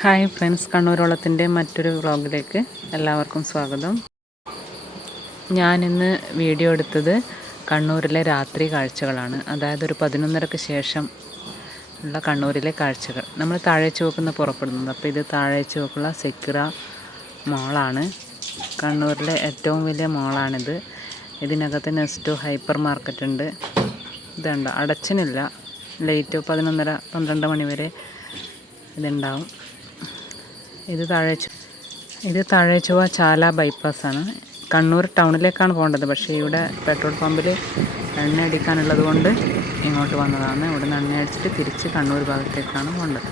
Hi friends കണ്ണൂരോളത്തിന്റെ മറ്റൊരു വ്ളോഗിലേക്ക് എല്ലാവർക്കും സ്വാഗതം. ഞാനിന്ന് വീഡിയോ എടുത്തത് കണ്ണൂരിലെ രാത്രി കാഴ്ചകളാണ്. അതായത് ഒരു പതിനൊന്നരക്ക് ശേഷം ഉള്ള കണ്ണൂരിലെ കാഴ്ചകൾ. നമ്മൾ താഴെ വെക്കുന്ന പുറപ്പെടുന്നത്. അപ്പോൾ ഇത് താഴെ ചുവക്കുള്ള സെക്യുറ മോളാണ്. കണ്ണൂരിലെ ഏറ്റവും വലിയ മോളാണിത്. ഇതിനകത്ത് നെസ്റ്റോ ഹൈപ്പർ മാർക്കറ്റ് ഉണ്ട്. ഇതുണ്ട്. അടച്ചിനില്ല. ലേറ്റ് പതിനൊന്നര പന്ത്രണ്ട് മണി വരെ ഇതുണ്ടാവും. ഇത് താഴെ ഇത് താഴെ ചൊവ്വ ചാല ബൈപ്പാസാണ് കണ്ണൂർ ടൗണിലേക്കാണ് പോകേണ്ടത്. പക്ഷേ ഇവിടെ പെട്രോൾ പമ്പിൽ എണ്ണ അടിക്കാനുള്ളത് കൊണ്ട് ഇങ്ങോട്ട് വന്നതാണ്. ഇവിടെ നിന്ന് എണ്ണ അടിച്ചിട്ട് തിരിച്ച് കണ്ണൂർ ഭാഗത്തേക്കാണ് പോകേണ്ടത്.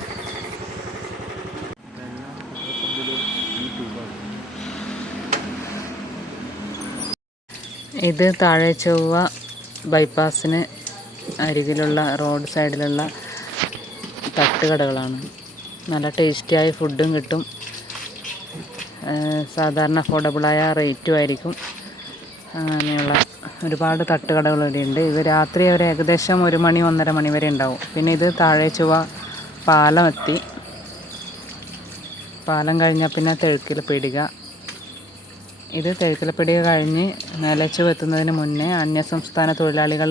ഇത് താഴെ ചൊവ്വ ബൈപ്പാസിന് അരികിലുള്ള റോഡ് സൈഡിലുള്ള തട്ടുകടകളാണ്. നല്ല ടേസ്റ്റിയായ ഫുഡും കിട്ടും. സാധാരണ അഫോർഡബിളായ റേറ്റും ആയിരിക്കും. അങ്ങനെയുള്ള ഒരുപാട് തട്ടുകടകൾ ഇവിടെയുണ്ട്. ഇത് രാത്രി ഒരു ഏകദേശം ഒരു മണി ഒന്നര മണി വരെ ഉണ്ടാവും. പിന്നെ ഇത് താഴെ ചുവ പാലം എത്തി. പാലം കഴിഞ്ഞാൽ പിന്നെ തെഴുക്കിൽ പിടിക. ഇത് തെഴുക്കിൽ പിടിക കഴിഞ്ഞ് മേലച്ചുവ എത്തുന്നതിന് മുന്നേ അന്യസംസ്ഥാന തൊഴിലാളികൾ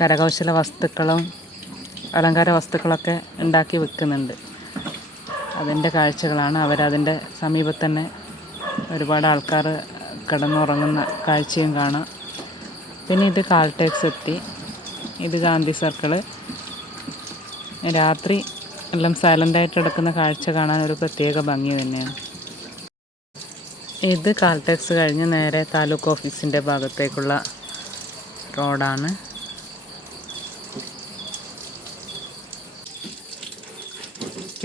കരകൗശല വസ്തുക്കളും അലങ്കാര വസ്തുക്കളൊക്കെ ഉണ്ടാക്കി വിൽക്കുന്നുണ്ട് അതിന്റെ കാഴ്ചകളാണ്. അവരതിന്റെ സമീപത്ത് തന്നെ ഒരുപാട് ആൾക്കാർ കിടന്നുറങ്ങുന്ന കാഴ്ചയും കാണാം. പിന്നെ ഇത് കാൽടെക്സ് എത്തി. ഇത് ഗാന്ധി സർക്കിൾ രാത്രി എല്ലാം സൈലന്റായിട്ട് കിടക്കുന്ന കാഴ്ച കാണാൻ ഒരു പ്രത്യേക ഭംഗി തന്നെയാണ്. ഇത് കാൽടെക്സ് കഴിഞ്ഞ് നേരെ താലൂക്ക് ഓഫീസിന്റെ ഭാഗത്തേക്കുള്ള റോഡാണ്.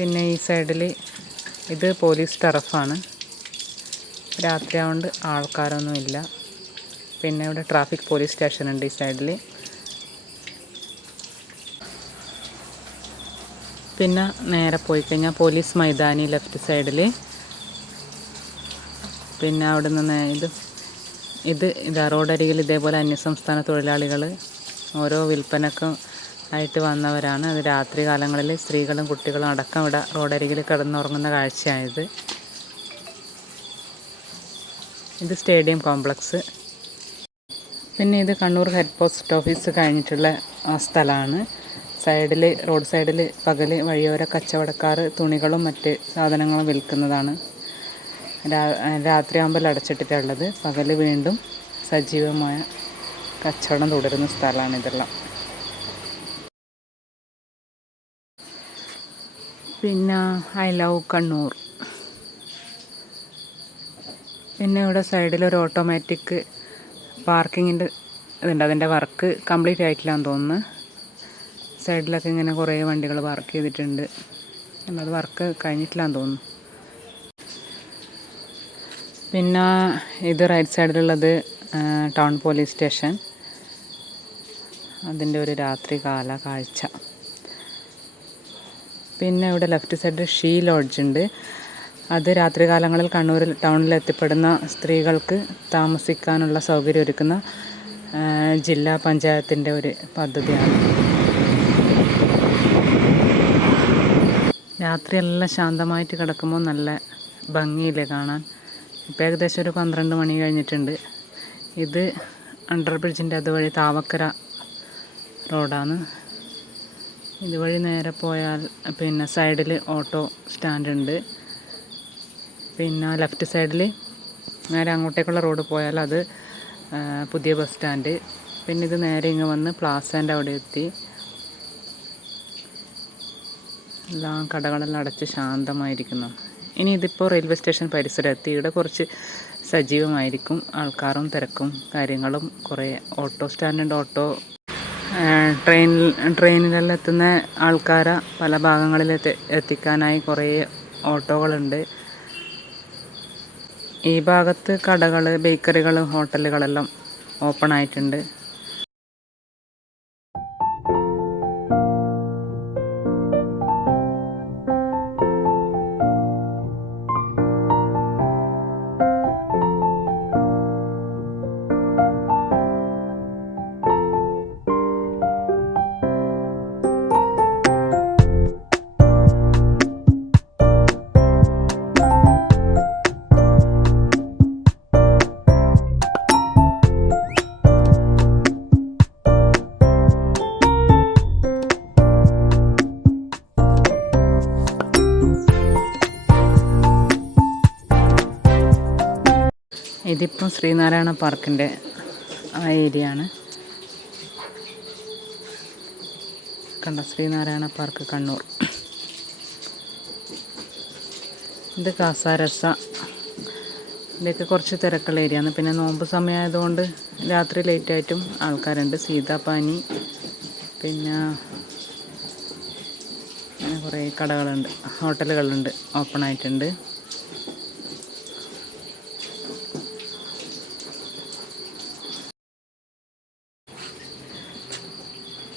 പിന്നെ ഈ സൈഡിൽ ഇത് പോലീസ് ടറഫാണ് രാത്രി ആയതുകൊണ്ട് ആൾക്കാരൊന്നുമില്ല പിന്നെ ഇവിടെ ട്രാഫിക് പോലീസ് സ്റ്റേഷൻ ഉണ്ട് ഈ സൈഡിൽ പിന്നെ നേരെ പോയി കഴിഞ്ഞാൽ പോലീസ് മൈതാനി ലെഫ്റ്റ് സൈഡിൽ പിന്നെ അവിടെ നിന്ന് ഇത് ഇത് ഇതാ റോഡരികിൽ ഇതേപോലെ അന്യസംസ്ഥാന തൊഴിലാളികൾ ഓരോ വിൽപ്പനക്കും ആയിട്ട് വന്നവരാണ്. അത് രാത്രി കാലങ്ങളിൽ സ്ത്രീകളും കുട്ടികളും അടക്കം ഇവിടെ റോഡരികിൽ കിടന്നുറങ്ങുന്ന കാഴ്ചയാണിത്. ഇത് സ്റ്റേഡിയം കോംപ്ലക്സ്. പിന്നെ ഇത് കണ്ണൂർ ഹെഡ് പോസ്റ്റ് ഓഫീസ് കഴിഞ്ഞിട്ടുള്ള സ്ഥലമാണ്. സൈഡിൽ റോഡ് സൈഡിൽ പകൽ വഴിയോര കച്ചവടക്കാർ തുണികളും മറ്റ് സാധനങ്ങളും വിൽക്കുന്നതാണ്. രാത്രിയാകുമ്പോൾ അടച്ചിട്ടിട്ടുള്ളത്. പകൽ വീണ്ടും സജീവമായ കച്ചവടം തുടരുന്ന സ്ഥലമാണ് ഇതെല്ലാം പിന്നെ ഐ ലവ് കണ്ണൂർ. പിന്നെ ഇവിടെ സൈഡിൽ ഒരു ഓട്ടോമാറ്റിക് പാർക്കിങ്ങിന്റെ ഇതുണ്ട്. അതിന്റെ വർക്ക് കംപ്ലീറ്റ് ആയിട്ടില്ലാന്ന് തോന്നുന്നു. സൈഡിലൊക്കെ ഇങ്ങനെ കുറേ വണ്ടികൾ പാർക്ക് ചെയ്തിട്ടുണ്ട്. അത് വർക്ക് കഴിഞ്ഞിട്ടില്ലാന്ന് തോന്നുന്നു. പിന്നെ ഇത് റൈറ്റ് സൈഡിലുള്ളത് ടൗൺ പോലീസ് സ്റ്റേഷൻ അതിന്റെ ഒരു രാത്രി കാല കാഴ്ച. പിന്നെ ഇവിടെ ലെഫ്റ്റ് സൈഡിൽ ഷീ ലോഡ്ജ് ഉണ്ട്. അത് രാത്രികാലങ്ങളിൽ കണ്ണൂരിൽ ടൗണിൽ എത്തിപ്പെടുന്ന സ്ത്രീകൾക്ക് താമസിക്കാനുള്ള സൗകര്യം ഒരുക്കുന്ന ജില്ലാ പഞ്ചായത്തിന്റെ ഒരു പദ്ധതിയാണ്. രാത്രിയെല്ലാം ശാന്തമായിട്ട് കിടക്കുമ്പോൾ നല്ല ഭംഗിയില്ലേ കാണാൻ. ഇപ്പോൾ ഏകദേശം ഒരു പന്ത്രണ്ട് മണി കഴിഞ്ഞിട്ടുണ്ട്. ഇത് അണ്ടർ ബ്രിഡ്ജിന്റെ അതുവഴി താവക്കര റോഡാണ് ഇതുവഴി നേരെ പോയാൽ പിന്നെ സൈഡിൽ ഓട്ടോ സ്റ്റാൻഡ് ഉണ്ട്. പിന്നെ ലെഫ്റ്റ് സൈഡിൽ നേരെ അങ്ങോട്ടേക്കുള്ള റോഡ് പോയാൽ അത് പുതിയ ബസ് സ്റ്റാൻഡ് പിന്നെ ഇത് നേരെ ഇങ്ങ് വന്ന് പ്ലാസേന്റെ അവിടെ എത്തി. എല്ലാം കടകളെല്ലാം അടച്ച് ശാന്തമായിരിക്കുന്നു. ഇനി ഇതിപ്പോൾ റെയിൽവേ സ്റ്റേഷൻ പരിസരം എത്തി. ഇവിടെ കുറച്ച് സജീവമായിരിക്കും. ആൾക്കാരും തിരക്കും കാര്യങ്ങളും കുറേ. ഓട്ടോ സ്റ്റാൻഡുണ്ട് ഓട്ടോ ട്രെയിനിൽ ട്രെയിനിലെല്ലാം എത്തുന്ന ആൾക്കാരെ പല ഭാഗങ്ങളിൽ എത്തിക്കാനായി കുറേ ഓട്ടോകളുണ്ട്. ഈ ഭാഗത്ത് കടകൾ ബേക്കറികൾ ഹോട്ടലുകളെല്ലാം ഓപ്പൺ ആയിട്ടുണ്ട്. ഇതിപ്പം ശ്രീനാരായണ പാർക്കിന്റെ ആ ഏരിയ ആണ് കണ്ട ശ്രീനാരായണ പാർക്ക് കണ്ണൂർ. ഇത് കാസാരസ. ഇതൊക്കെ കുറച്ച് തിരക്കുള്ള ഏരിയ ആണ് പിന്നെ നോമ്പ് സമയമായതുകൊണ്ട് രാത്രി ലേറ്റായിട്ടും ആൾക്കാരുണ്ട്. സീതാപാനി പിന്നെ അങ്ങനെ കുറേ കടകളുണ്ട് ഹോട്ടലുകളുണ്ട് ഓപ്പൺ ആയിട്ടുണ്ട്.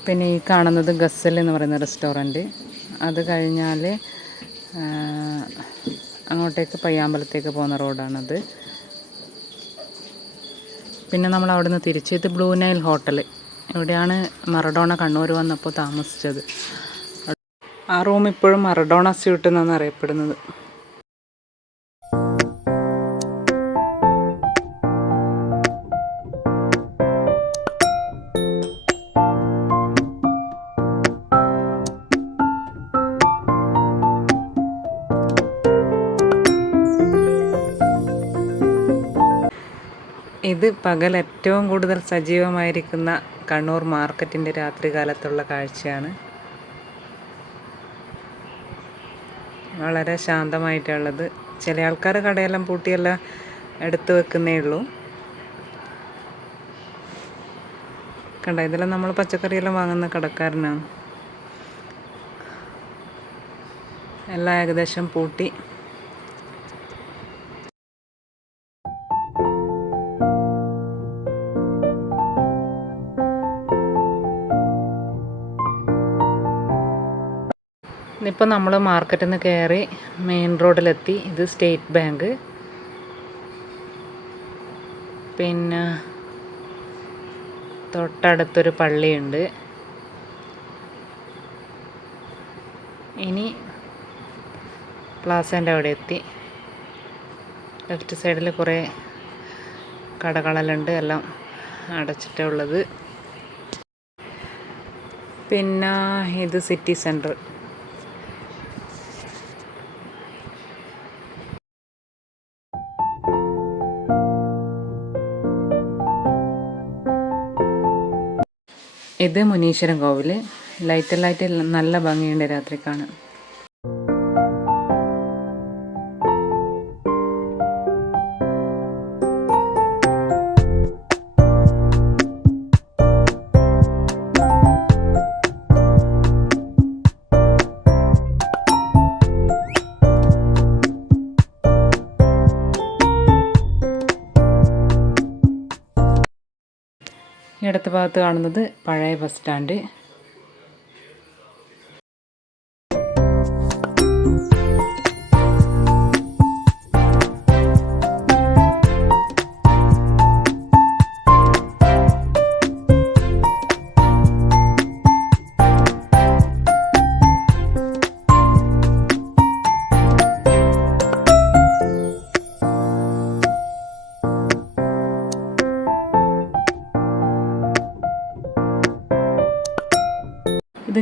പിന്നെ ഈ കാണുന്നത് ഗസൽ എന്ന് പറയുന്ന റെസ്റ്റോറന്റ്. അത് കഴിഞ്ഞാൽ അങ്ങോട്ടേക്ക് പയ്യാമ്പലത്തേക്ക് പോകുന്ന റോഡാണത്. പിന്നെ നമ്മൾ അവിടെ നിന്ന് തിരിച്ച് ഇത് ബ്ലൂ നൈൽ ഹോട്ടൽ ഇവിടെയാണ് മറഡോണ കണ്ണൂർ വന്നപ്പോൾ താമസിച്ചത്. ആ റൂം ഇപ്പോഴും മറഡോണ സ്യൂട്ട് എന്നാണ് അറിയപ്പെടുന്നത്. ഇത് പകൽ ഏറ്റവും കൂടുതൽ സജീവമായിരിക്കുന്ന കണ്ണൂർ മാർക്കറ്റിന്റെ രാത്രികാലത്തുള്ള കാഴ്ചയാണ്. വളരെ ശാന്തമായിട്ടുള്ളത്. ചില ആൾക്കാർ കടയെല്ലാം പൂട്ടിയെല്ലാം എടുത്തു വെക്കുന്നേ ഉള്ളൂ. കണ്ട ഇതെല്ലാം നമ്മൾ പച്ചക്കറിയെല്ലാം വാങ്ങുന്ന കടക്കാരനാണ്. എല്ലാം ഏകദേശം പൂട്ടി. ഇപ്പം നമ്മൾ മാർക്കറ്റിൽ നിന്ന് കയറി മെയിൻ റോഡിലെത്തി. ഇത് സ്റ്റേറ്റ് ബാങ്ക്. പിന്നെ തൊട്ടടുത്തൊരു പള്ളിയുണ്ട്. ഇനി പ്ലാസേന്റെ അവിടെ എത്തി. ലെഫ്റ്റ് സൈഡിൽ കുറേ കടകളെല്ലാം എല്ലാം അടച്ചിട്ടുള്ളത് പിന്നെ ഇത് സിറ്റി സെന്റർ. ഇത് മുനീശ്വരൻ കോവിൽ ലൈറ്റ് ലൈറ്റ് നല്ല ഭംഗിയുണ്ട് രാത്രി ഇടത്ത് ഭാഗത്ത് കാണുന്നത് പഴയ ബസ് സ്റ്റാൻഡ്.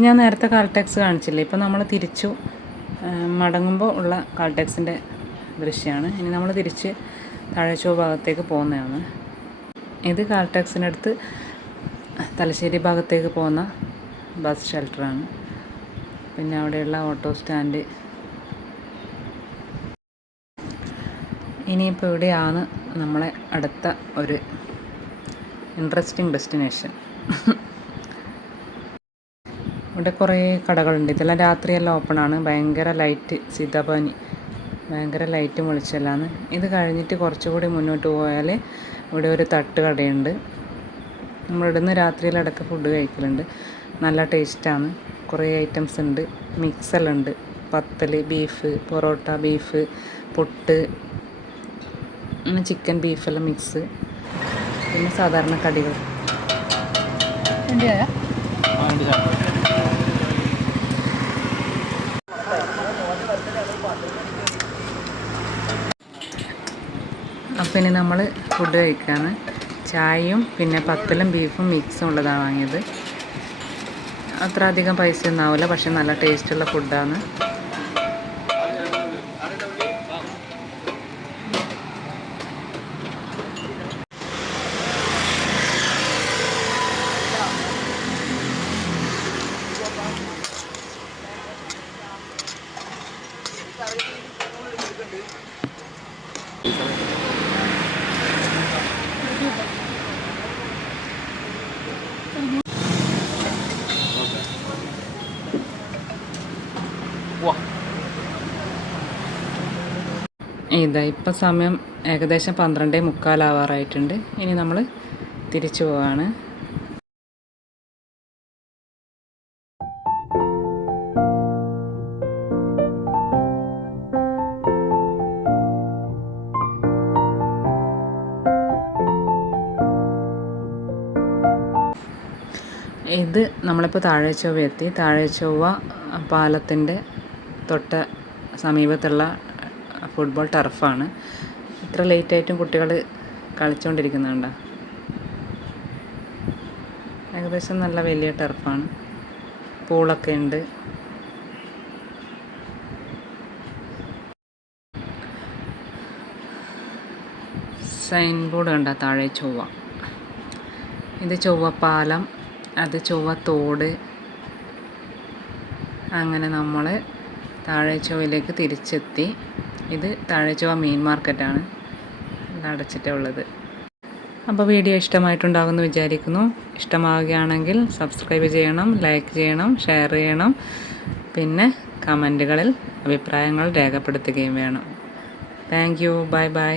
ഞാൻ നേരത്തെ കാൽടാക്സ് കാണിച്ചില്ലേ? ഇപ്പോൾ നമ്മൾ തിരിച്ചു മടങ്ങുമ്പോൾ ഉള്ള കാൽടാക്സിന്റെ ദൃശ്യമാണ് ഇനി നമ്മൾ തിരിച്ച് താഴേച്ചോ ഭാഗത്തേക്ക് പോകുന്നതാണ്. ഇത് അടുത്ത് തലശ്ശേരി ഭാഗത്തേക്ക് പോകുന്ന ബസ് ഷെൽട്ടറാണ് പിന്നെ അവിടെയുള്ള ഓട്ടോ സ്റ്റാൻഡ് ഇനിയിപ്പോൾ ഇവിടെയാണ് നമ്മളെ അടുത്ത ഒരു ഇൻട്രസ്റ്റിംഗ് ഡെസ്റ്റിനേഷൻ ഇവിടെ കുറേ കടകളുണ്ട്. ഇതെല്ലാം രാത്രിയെല്ലാം ഓപ്പണാണ് ഭയങ്കര ലൈറ്റ് സീതാപാനി ഭയങ്കര ലൈറ്റും വെളിച്ചെല്ലാമാണ് ഇത് കഴിഞ്ഞിട്ട് കുറച്ചുകൂടി മുന്നോട്ട് പോയാൽ ഇവിടെ ഒരു തട്ട് കടയുണ്ട്. നമ്മളിവിടുന്ന് രാത്രിയിൽ അടക്കം ഫുഡ് കഴിക്കലുണ്ട്. നല്ല ടേസ്റ്റാണ് കുറേ ഐറ്റംസ് ഉണ്ട്. മിക്സെല്ലാം ഉണ്ട്. പത്തൽ ബീഫ് പൊറോട്ട ബീഫ് പുട്ട് അങ്ങനെ ചിക്കൻ ബീഫെല്ലാം മിക്സ് പിന്നെ സാധാരണ കടികൾ. ഇനി നമ്മൾ ഫുഡ് കഴിക്കുകയാണ് ചായയും പിന്നെ പത്തലും ബീഫും മിക്സും ഉള്ളതാണ് വാങ്ങിയത്. അത്ര അധികം പൈസ ഒന്നും ആവില്ല പക്ഷെ നല്ല ടേസ്റ്റുള്ള ഫുഡാണ് ഇതാ ഇപ്പം സമയം ഏകദേശം പന്ത്രണ്ടേ മുക്കാലാവാറായിട്ടുണ്ട്. ഇനി നമ്മൾ തിരിച്ചു പോവാണ്. ഇത് നമ്മളിപ്പോൾ താഴെ ചൊവ്വ എത്തി. താഴെ ചൊവ്വ പാലത്തിന്റെ തൊട്ട സമീപത്തുള്ള ഫുട്ബോൾ ടർഫാണ് ഇത്ര ലേറ്റായിട്ടും കുട്ടികൾ കളിച്ചുകൊണ്ടിരിക്കുന്നുണ്ടോ ഏകദേശം നല്ല വലിയ ടർഫാണ് പൂളൊക്കെ ഉണ്ട്. സൈൻ ബോർഡ് കണ്ട താഴെ ചൊവ്വ. ഇത് ചൊവ്വപ്പാലം അത് ചൊവ്വത്തോട് അങ്ങനെ നമ്മൾ താഴെ ചൊവ്വയിലേക്ക് തിരിച്ചെത്തി. ഇത് താഴെച്ചുവ മീൻ മാർക്കറ്റാണ് അടച്ചിട്ടേ ഉള്ളത് അപ്പോൾ വീഡിയോ ഇഷ്ടമായിട്ടുണ്ടാകുമെന്ന് വിചാരിക്കുന്നു. ഇഷ്ടമാവുകയാണെങ്കിൽ സബ്സ്ക്രൈബ് ചെയ്യണം ലൈക്ക് ചെയ്യണം ഷെയർ ചെയ്യണം. പിന്നെ കമന്റുകളിൽ അഭിപ്രായങ്ങൾ രേഖപ്പെടുത്തുകയും വേണം. Thank you bye bye